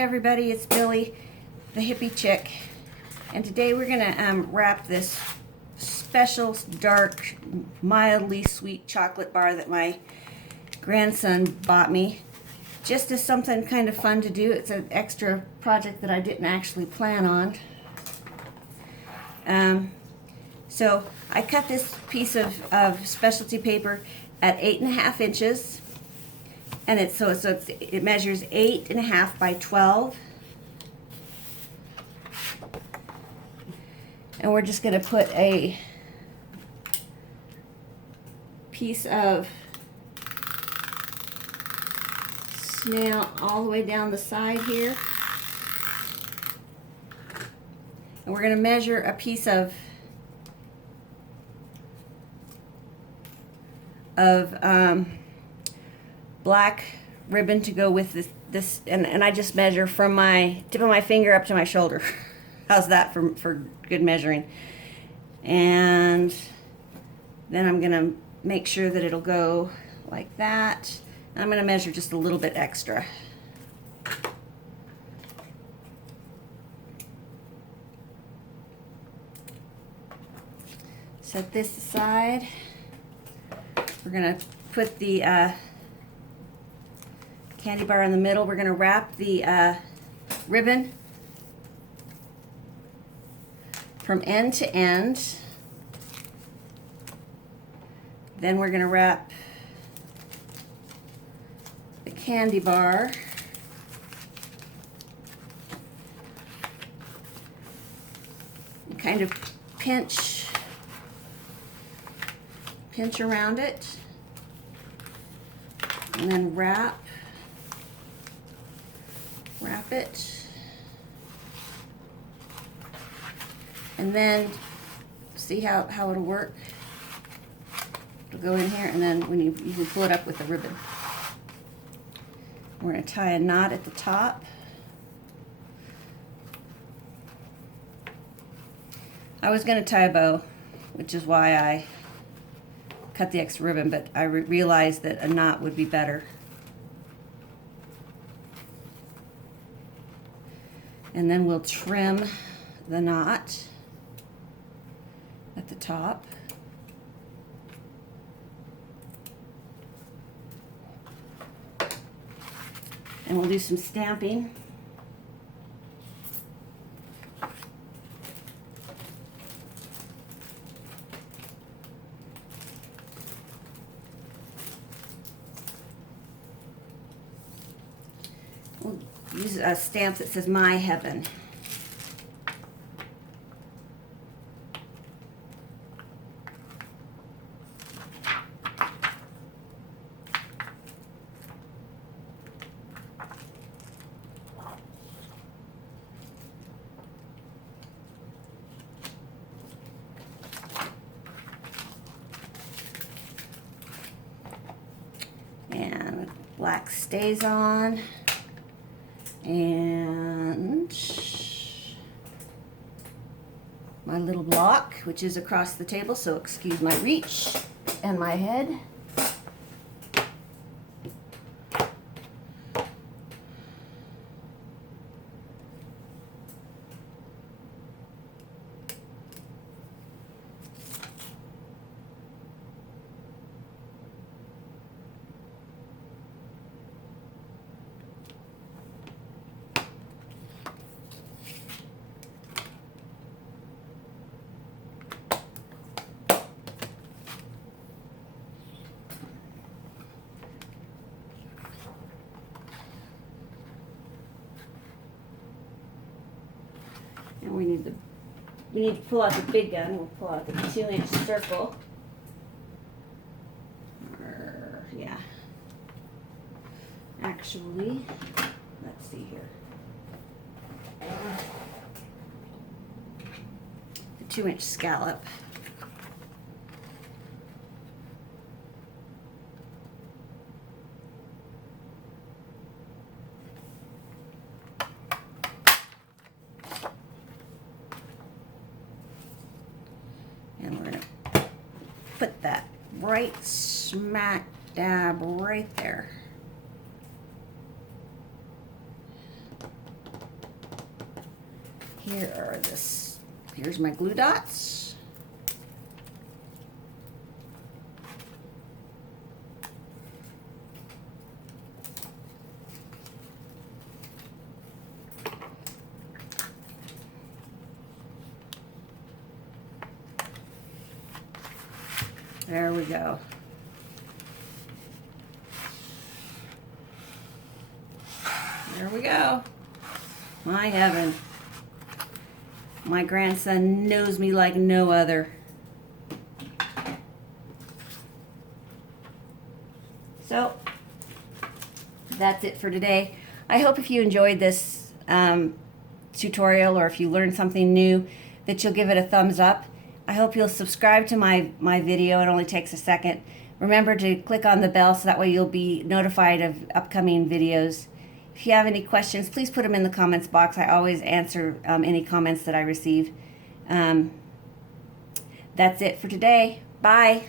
Hi everybody, it's Billy, the hippie chick, and today we're gonna wrap this special dark, mildly sweet chocolate bar that my grandson bought me, just as something kind of fun to do. It's an extra project that I didn't actually plan on. So I cut this piece of specialty paper at 8.5 inches. And it measures 8.5 by 12. And we're just going to put a piece of snail all the way down the side here. And we're going to measure a piece of black ribbon to go with this and I just measure from my tip of my finger up to my shoulder. How's that for good measuring? And then I'm gonna make sure that it'll go like that. And I'm gonna measure just a little bit extra. Set this aside. We're gonna put the candy bar in the middle. We're going to wrap the ribbon from end to end. Then we're going to wrap the candy bar and kind of pinch around it, and then wrap it, and then see how it'll work. It'll go in here, and then when you can pull it up with the ribbon. We're going to tie a knot at the top. I was going to tie a bow, which is why I cut the extra ribbon, but I realized that a knot would be better. And then we'll trim the knot at the top. And we'll do some stamping. We'll use a stamp that says My Heaven. And black stays on. And my little block, which is across the table, so excuse my reach and my head. And we need to pull out the big gun. We'll pull out the 2-inch circle. Yeah. Actually, let's see here. The 2-inch scallop. And we're going to put that right smack dab right there. Here's my glue dots. There we go. There we go. My heaven. My grandson knows me like no other. So, that's it for today. I hope if you enjoyed this tutorial, or if you learned something new, that you'll give it a thumbs up. I hope you'll subscribe to my video. It only takes a second. Remember to click on the bell so that way you'll be notified of upcoming videos. If you have any questions, please put them in the comments box. I always answer any comments that I receive. That's it for today. Bye.